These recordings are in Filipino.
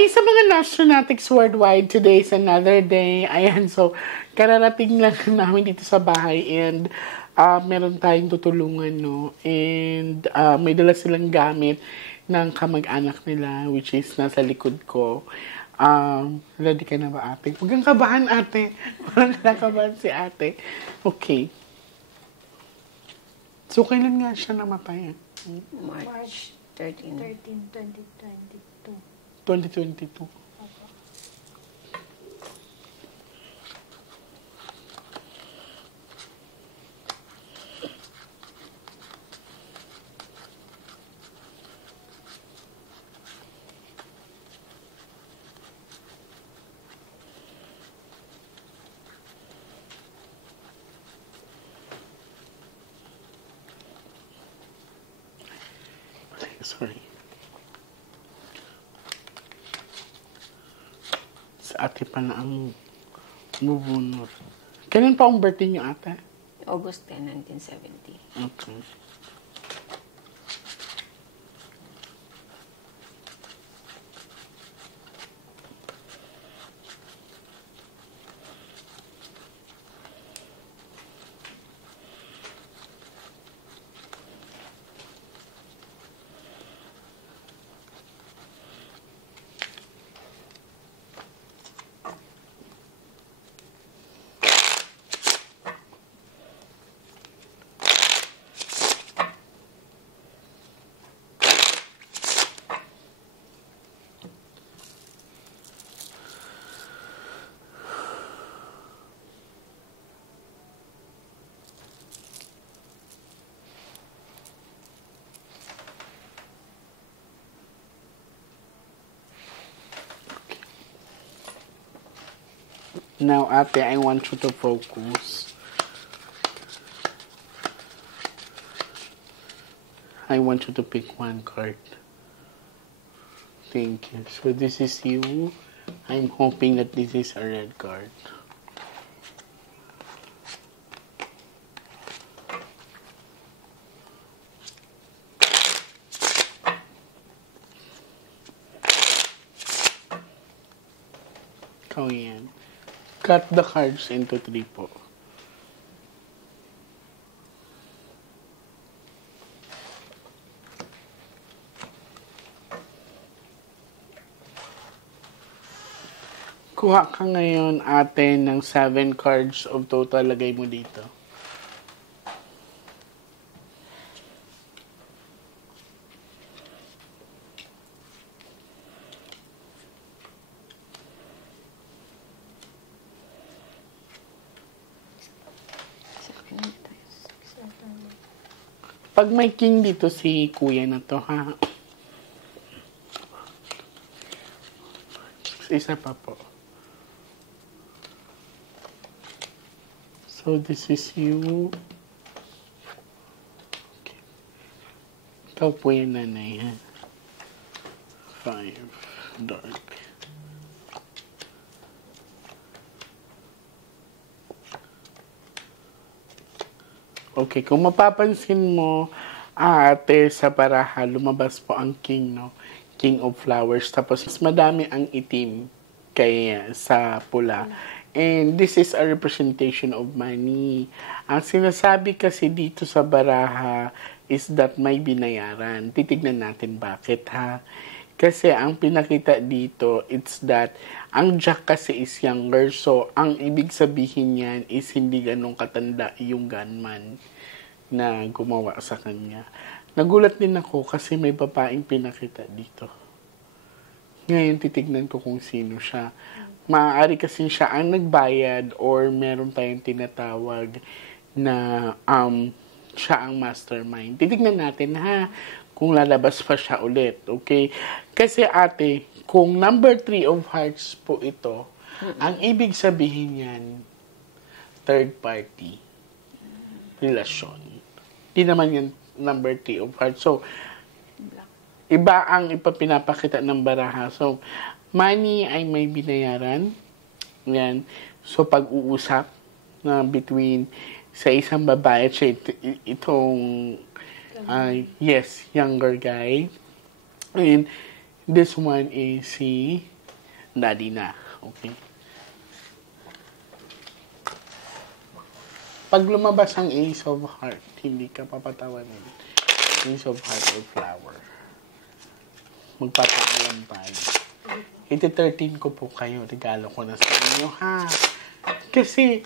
Hi sa mga Nationatics worldwide. Today is another day. Ayan, so kararating lang namin dito sa bahay and meron tayong tutulungan, no? And may dala silang gamit ng kamag-anak nila, which is nasa likod ko. Ready ka na ba, ate? Huwag kang kabahan, ate. Parang nakabahan si ate. Okay. So, kailan nga siya namatay? March 13, 2022. 2022. Sorry. Sa ate pa na ang mubunor. Kailan pa ang birthday niyo, ate? August 10, 1970. Okay. Now, ate, I want you to focus. I want you to pick one card. Thank you. So, this is you. I'm hoping that this is a red card. Ikaw yan. Cut the cards into 3 po. Kuha ka ngayon, ate, ng 7 cards of total. Lagay mo dito. Pag may king dito, si kuya na to, ha? Isa pa po. So, this is you. Okay. Ikaw po yung nanay, ha? 5. Dark. Okay, kung mapapansin mo, ate, sa baraha, lumabas po ang king, no? King of flowers. Tapos, mas madami ang itim kaya sa pula. And this is a representation of money. Ang sinasabi kasi dito sa baraha is that may binayaran. Titignan natin bakit, ha? Kasi ang pinakita dito, it's that ang Jack kasi is younger. So, ang ibig sabihin niyan is hindi ganun katanda yung gunman na gumawa sa kanya. Nagulat din ako kasi may babaeng pinakita dito. Ngayon, titignan ko kung sino siya. Maaari kasi siya ang nagbayad or meron tayong tinatawag na siya ang mastermind. Titignan natin, ha? Kung lalabas pa siya ulit, okay? Kasi ate, kung number 3 of hearts po ito, ang ibig sabihin yan, third party relasyon. Di naman yan number 3 of hearts. So, iba ang ipapinapakita ng baraha. So, money ay may binayaran. Yan. So, pag-uusap na between sa isang babae at siya itong yes, younger guy. And this one is si Daddy na. Okay? Pag lumabas ang Ace of Heart, hindi ka papatawanin. Ace of Heart or Flower. Magpapaalam tayo. 13 ko po kayo. Regalo ko na sa inyo, ha? Kasi,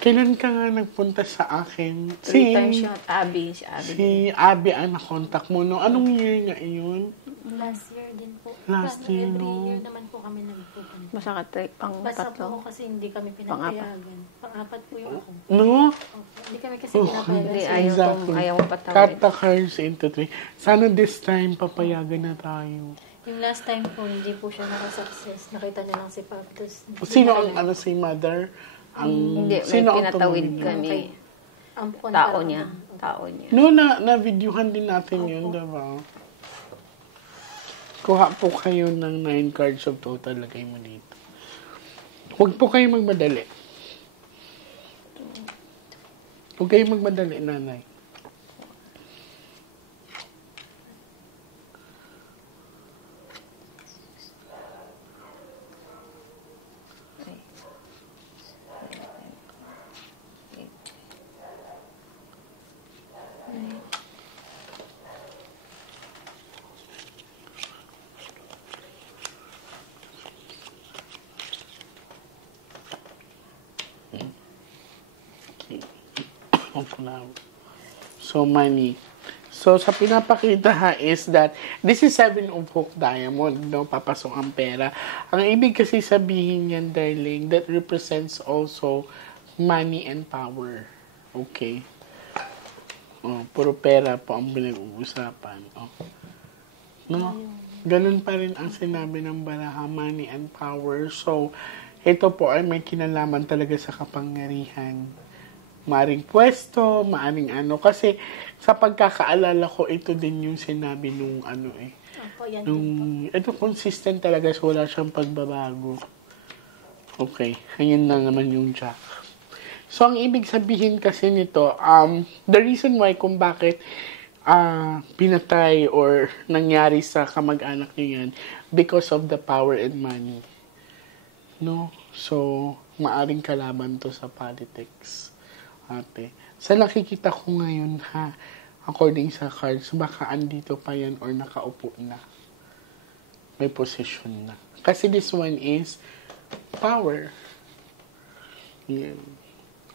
kailan ka nga nagpunta sa akin? 3 times yun. Abby. Si Abby ang nakontak mo. No? Anong year nga yun? Last year din po. Last year, Every no? year naman po kami nagpupunta. Masakit ang Basta po tatlo. kasi hindi kami pinapayagan. Pang-apat po yung ako. No? Opo. Hindi kami kasi Oh, pinapayagan. Hindi, sa- ayaw patawin. Cut the cards into 3. Sana this time, papayagan na tayo. Yung last time po, hindi po siya nakasuccess. Nakita niya lang si Pap. Tapos, Sino ang si mother? Ang, Hindi, may sino ang pinatawid tumawid? ka ni ang tao niya. Tao niya. No, na-videohan din natin yun, diba? Kuha po kayo ng 9 cards of total. Lagay mo dito. Huwag po kayo magmadali. Huwag kayo magmadali, nanay. So, money. So, sa pinapakita ha is that this is 7 of hook diamond, no? Papasok ang pera. Ang ibig kasi sabihin yan, darling, that represents also money and power. Okay? Oh, puro pera po ang pinag-uusapan. Oh. No? Ganun pa rin ang sinabi ng baraha, money and power. So, ito po ay may kinalaman talaga sa kapangyarihan. Maaring pwesto, maaring ano. Kasi sa pagkakaalala ko, ito din yung sinabi nung ano eh. Opo, yan Nung, din po. ito consistent talaga, so wala siyang pagbabago. Okay, ayun na naman yung Jack. So, ang ibig sabihin kasi nito, the reason why kung bakit pinatay or nangyari sa kamag-anak niyo yan, because of the power and money. No? So, maaring kalaban to sa politics. Ate. Sa nakikita ko ngayon, ha, according sa cards, baka andito pa yan or nakaupo na. May position na. Kasi this one is power. Yan.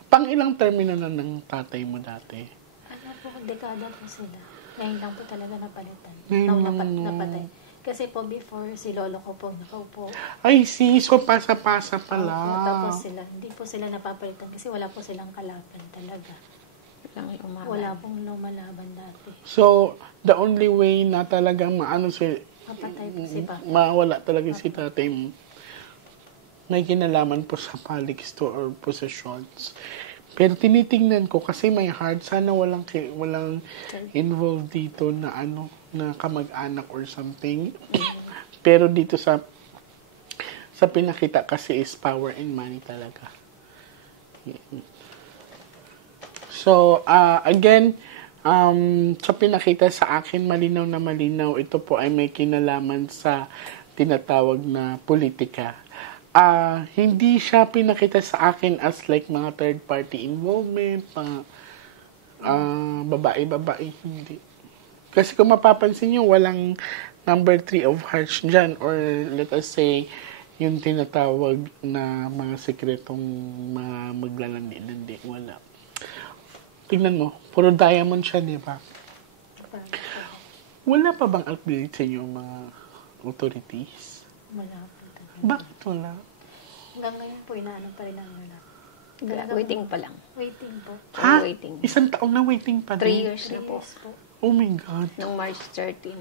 Pang ilang termino na ng tatay mo dati? Ano po, dekada po sila. Ngayon lang po talaga napalitan. Ngayon Nang lang, no. napatay. Kasi po before, si lolo ko po nakaupo. Ay, so pasa-pasa pala. Opo, tapos sila, hindi po sila napapalitan kasi wala po silang kalaban talaga. Wala pong lumalaban dati. So, the only way na talagang maano si Mapatay po si Papa. mawala talaga si tatay mo, may kinalaman po sa politics to or possessions. Pero tinitingnan ko kasi may heart, sana walang involved dito na ano, na kamag-anak or something. Pero dito sa pinakita kasi is power and money talaga. So, again, sa pinakita sa akin, malinaw na malinaw, ito po ay may kinalaman sa tinatawag na politika. Hindi siya pinakita sa akin as like mga third party involvement, mga babae, hindi. Kasi kung mapapansin nyo, walang number 3 of hearts dyan, or let us say, yung tinatawag na mga sekretong mga maglalandi-landi, wala. Tingnan mo, puro diamond siya, di ba? Wala pa bang update sa inyo mga authorities? Wala po talaga. Bakit wala? Hanggang ngayon po, inaano pa rin ang wala. Waiting pa lang. Waiting po. Ha? Waiting. Isang taon na waiting pa 3 din? years na po. Yes po. Oh my God. Nung March 13.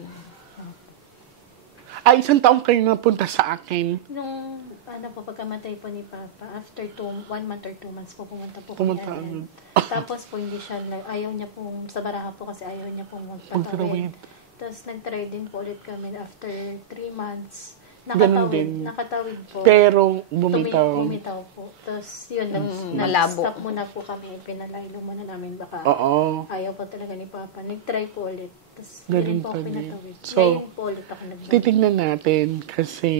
Isang taon kayo napunta sa akin. Nung, ano po, pagkamatay po ni Papa, after 1 month or 2 months po, pumunta po Pumunta kami agad. Tapos po, hindi siya, ayaw niya pong, sa baraha po kasi ayaw niya pong Magtawid. magpatawid. Tapos nag-try din po ulit kami after 3 months. Ganun din. Nakatawid po. Pero bumitaw. Bumitaw po. Tapos yun, nalabo. nag-stop muna po kami. Pinalaylo muna namin. Baka Oo. ayaw po talaga ni Papa. Nag-try po ulit. Tapos Ganun yun po pa ako din. pinatawid. So, Ngayon po ulit ako nagbalik. Titignan natin kasi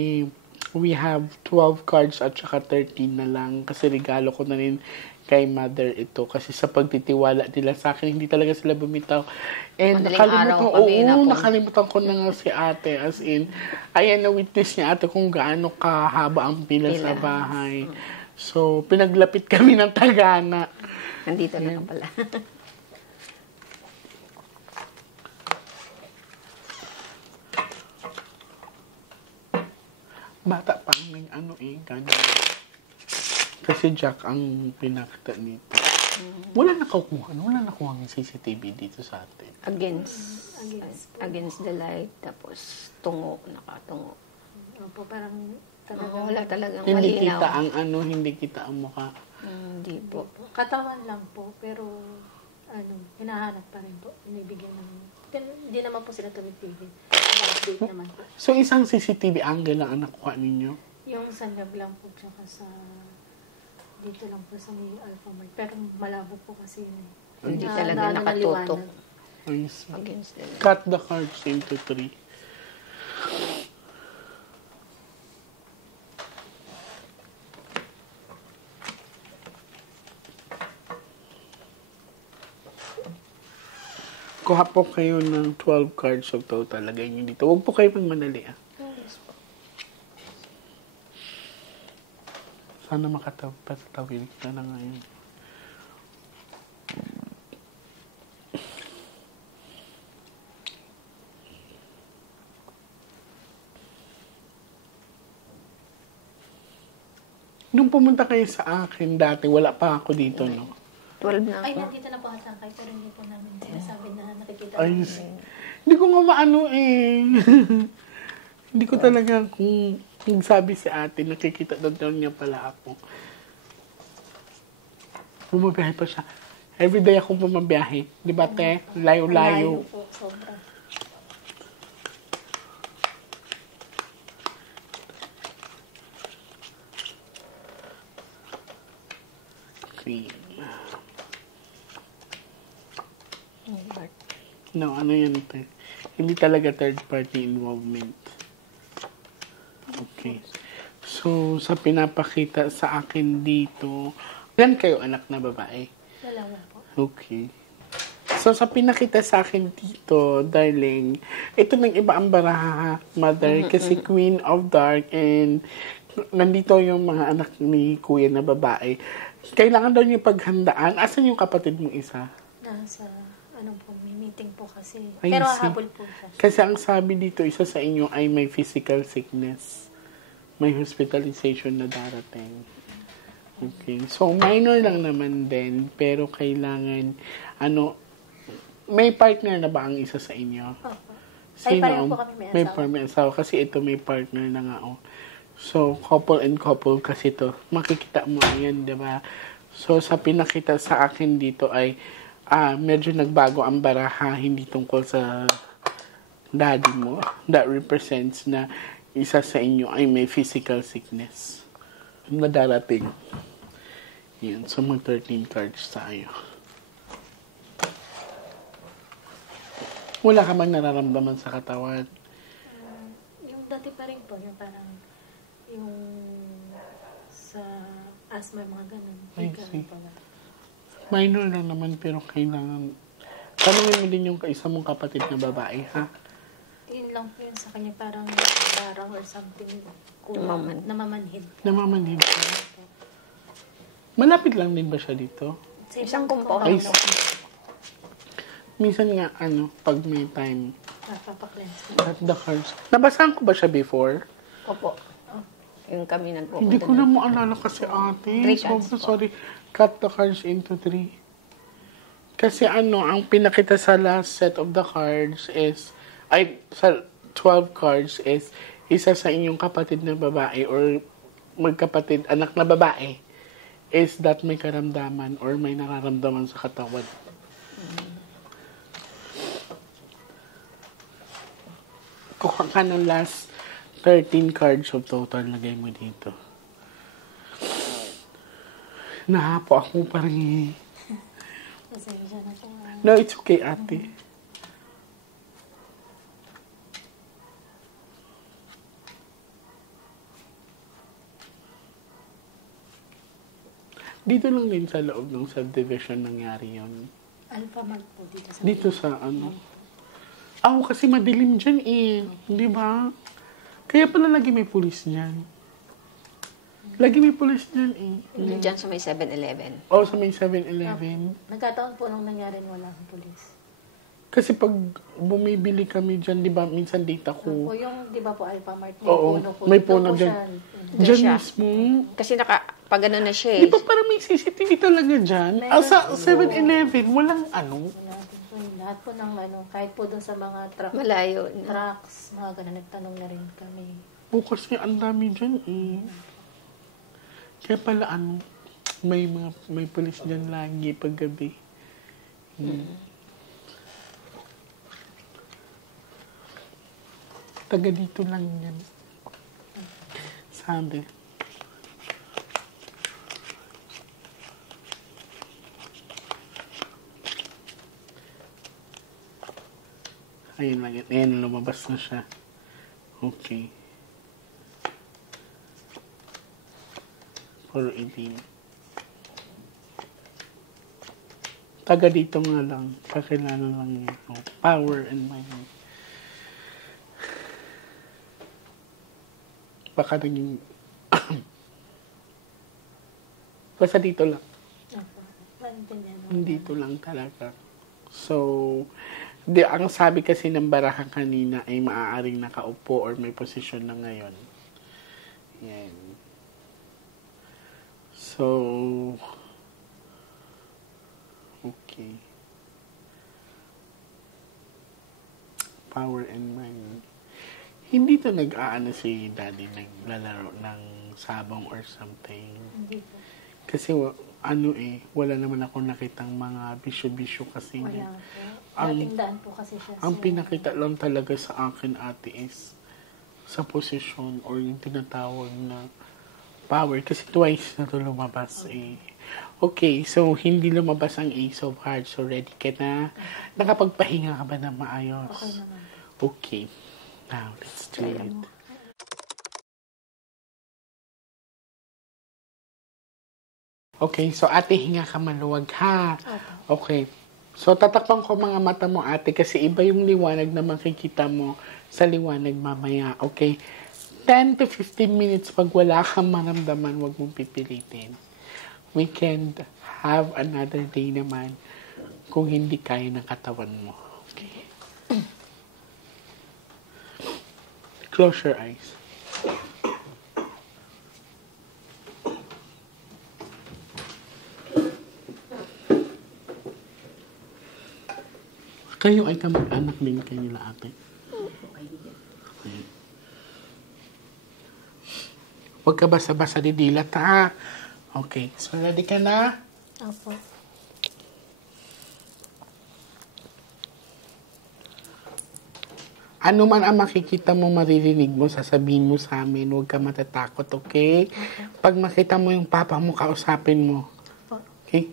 we have 12 cards at saka 13 na lang. Kasi regalo ko na rin kay mother ito. Kasi sa pagtitiwala nila sa akin, hindi talaga sila bumitaw. And nakalimutan ko na nga si ate. As in, ayan na-witness niya ate kung gaano kahaba ang pila sa bahay. So, pinaglapit kami ng tagana. Nandito na lang pala. Bata pa ang ganyan. Kasi Jack ang pinakita nito. Wala nakuha ng CCTV dito sa atin. Against the light, tapos nakatungo. Opo, parang wala talagang Hindi malinaw. kita hindi kita ang mukha. Hindi po. Katawan lang po, pero hinahanap pa rin po. Binibigyan ng... Hindi naman po sila tumitigil. Update naman po. So, isang CCTV angle lang ang nakuha ninyo? Yung sanyag lang po, tsaka sa... Dito lang po sa may Alpha Mart. Pero malabo po kasi yun eh. Hindi talaga nakatutok. I see. Against the light. Cut the cards into 3. Kuha po kayo ng 12 cards of total. Lagay nyo dito. Huwag po kayo magmadali. Yes po. Sana makatawid ka na ngayon. Nung pumunta kayo sa akin dati, wala pa ako dito, no? 12 na Ay, ako. nandito na po ata kayo, pero hindi po namin sinasabi na nakikita Ay, namin. hindi ko nga maano eh. Hindi ko talaga kung sabi si ate, nakikita daw niya pala ako. Bumabiyahe pa siya. Everyday ako bumabiyahe. Di ba, te? Layo-layo. Layo po, sobra. Cream. No, ano yan, te? Hindi talaga third party involvement. Okay. So, sa pinapakita sa akin dito, ilan kayo anak na babae? Dalawa po. Okay. So, sa pinakita sa akin dito, darling, ito ng iba ang baraha, mother, kasi Queen of Dark, and nandito yung mga anak ni kuya na babae. Kailangan daw niyo paghandaan. Asan yung kapatid mo isa? Nasa, po, may meeting po kasi. I Pero see. habol po siya. Kasi ang sabi dito, isa sa inyo ay may physical sickness. May hospitalization na darating. Okay. So, minor lang naman din, pero kailangan, may partner na ba ang isa sa inyo? Opo. Ay, pareho po kami may asawa. May asawa. Kasi ito may partner na nga, oh. So, couple and couple kasi to. Makikita mo yan, di ba? So, sa pinakita sa akin dito ay, medyo nagbago ang baraha, hindi tungkol sa daddy mo. That represents na isa sa inyo ay may physical sickness na darating. Yan. So, mag 13 cards tayo. Wala ka bang nararamdaman sa katawan? Yung dati pa rin po, yung parang, yung sa asthma, mga ganun. I see. Minor lang naman, pero kailangan... Tanungin mo din yung isa mong kapatid na babae, ha? Yun lang po yun sa kanya, parang barang or something. Namamanhid. Namamanhid ka? Malapit lang din ba siya dito? Isang compound. Ay, minsan nga, pag may time, Napapaklense. at the cards. Nabasahan ko ba siya before? Opo. Yung kami nagpupunta. Hindi ko na maalala kasi ate. 3 cards po. Sorry. Cut the cards into 3. Kasi ang pinakita sa last set of the cards is, sa 12 cards is, isa sa inyong kapatid na babae or magkapatid, anak na babae, is that may karamdaman or may nararamdaman sa katawan. Kuha ka ng last 13 cards of total, lagay mo dito. Nahapo ako parang Pasensya na po. No, it's okay, ate. Dito lang din sa loob ng subdivision nangyari yun. Alpha Mart po dito sa... Dito sa ano. Ako kasi madilim dyan eh. Di ba? Kaya pala lagi may pulis dyan. Lagi may pulis dyan eh. Diyan sa may 7-Eleven. O sa may 7-Eleven. Nagkataon po nung nangyari wala akong polis. Kasi pag bumibili kami dyan, di ba, minsan data O ko. yung, di ba po, Alpha Mart, may Oo, puno po. may Doon puno po dyan. siya. Dyan siya. mismo. Kasi pag ano na siya Di eh. ba parang may CCTV talaga dyan? Meron. Sa 7-Eleven, walang ano. Lahat po ng ano, kahit po doon sa mga Malayo. trucks, mga ganun, nagtanong na rin kami. Bukas nga ang dami dyan eh. Kaya pala ano, may pulis dyan lagi pag gabi. Taga dito lang yan. Sabi. Ayun lang yan. Ayan, lumabas na siya. Okay. 418. Taga dito nga lang. Pakilala lang yun. Oh, power and money. Baka naging... Basta dito lang. Maintindihan mo. Dito lang talaga. So, ang sabi kasi ng barahan kanina ay maaaring nakaupo or may posisyon na ngayon. Yan. So, okay. Power and money. Hindi to nag-aano si daddy, naglalaro ng sabong or something. Hindi po. Kasi wala naman ako nakitang mga bisyo-bisyo kasi. Wala po. Ang- Dating daan po kasi siya. Ang pinakita lang talaga sa akin, ate, is sa posisyon or yung tinatawag na power. Kasi twice na to lumabas eh. Okay, so hindi lumabas ang Ace of Hearts. So ready ka na? Nakapagpahinga ka ba na maayos? Okay naman po. Okay. Now, let's do it. Okay, so ate, hinga ka maluwag ha. Okay. So, tatakpan ko mga mata mo, ate, kasi iba yung liwanag na makikita mo sa liwanag mamaya. Okay? 10 to 15 minutes pag wala kang maramdaman, wag mong pipilitin. We can have another day naman kung hindi kaya ng katawan mo. Okay? Close your eyes. Kayo ay kamag-anak din kanila, ate. Okay. Huwag ka basa-basa didilat, ha? Okay. So, ready ka na? Opo. Ano man ang makikita mo, maririnig mo, sasabihin mo sa amin, huwag ka matatakot, okay? Pag makita mo yung papa mo, kausapin mo. Opo. Okay?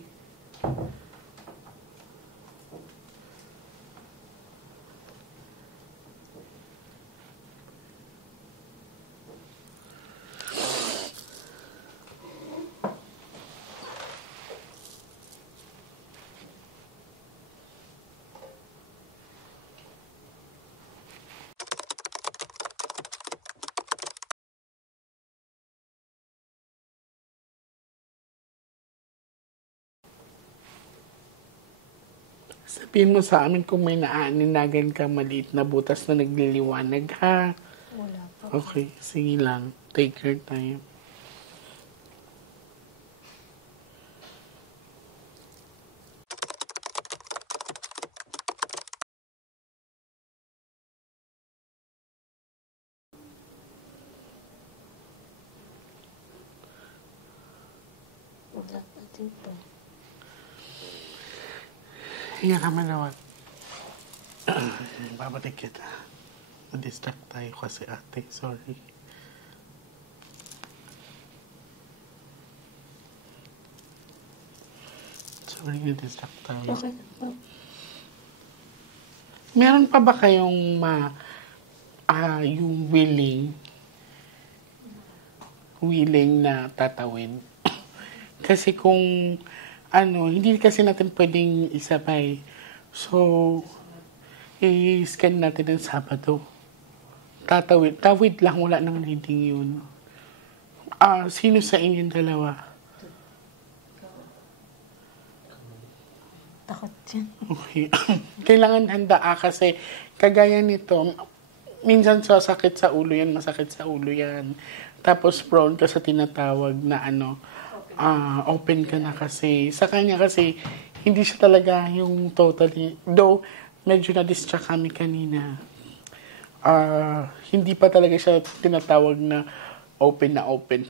Sabihin mo sa amin kung may naaninagan ka maliit na butas na nagliliwanag, ha? Wala po. Okay, sige lang. Take your time. Wala po dito. Hinga ka manawag. Babalik kita. Na-distract tayo kasi, ate. Sorry. Sorry, na-distract tayo. Okay. Meron pa ba kayong yung willing na tatawin? Kasi kung hindi kasi natin pwedeng isabay. So, i-scan natin ng Sabado. Tawid lang, wala nang reading yun. Sino sa inyong dalawa? Takot yan. Okay. Kailangan handa kasi kagaya nito, minsan sasakit sa ulo yan, masakit sa ulo yan. Tapos prone ka sa tinatawag na open ka na kasi. Sa kanya kasi, hindi siya talaga yung totally, though medyo na-distract kami kanina. Hindi pa talaga siya tinatawag na open.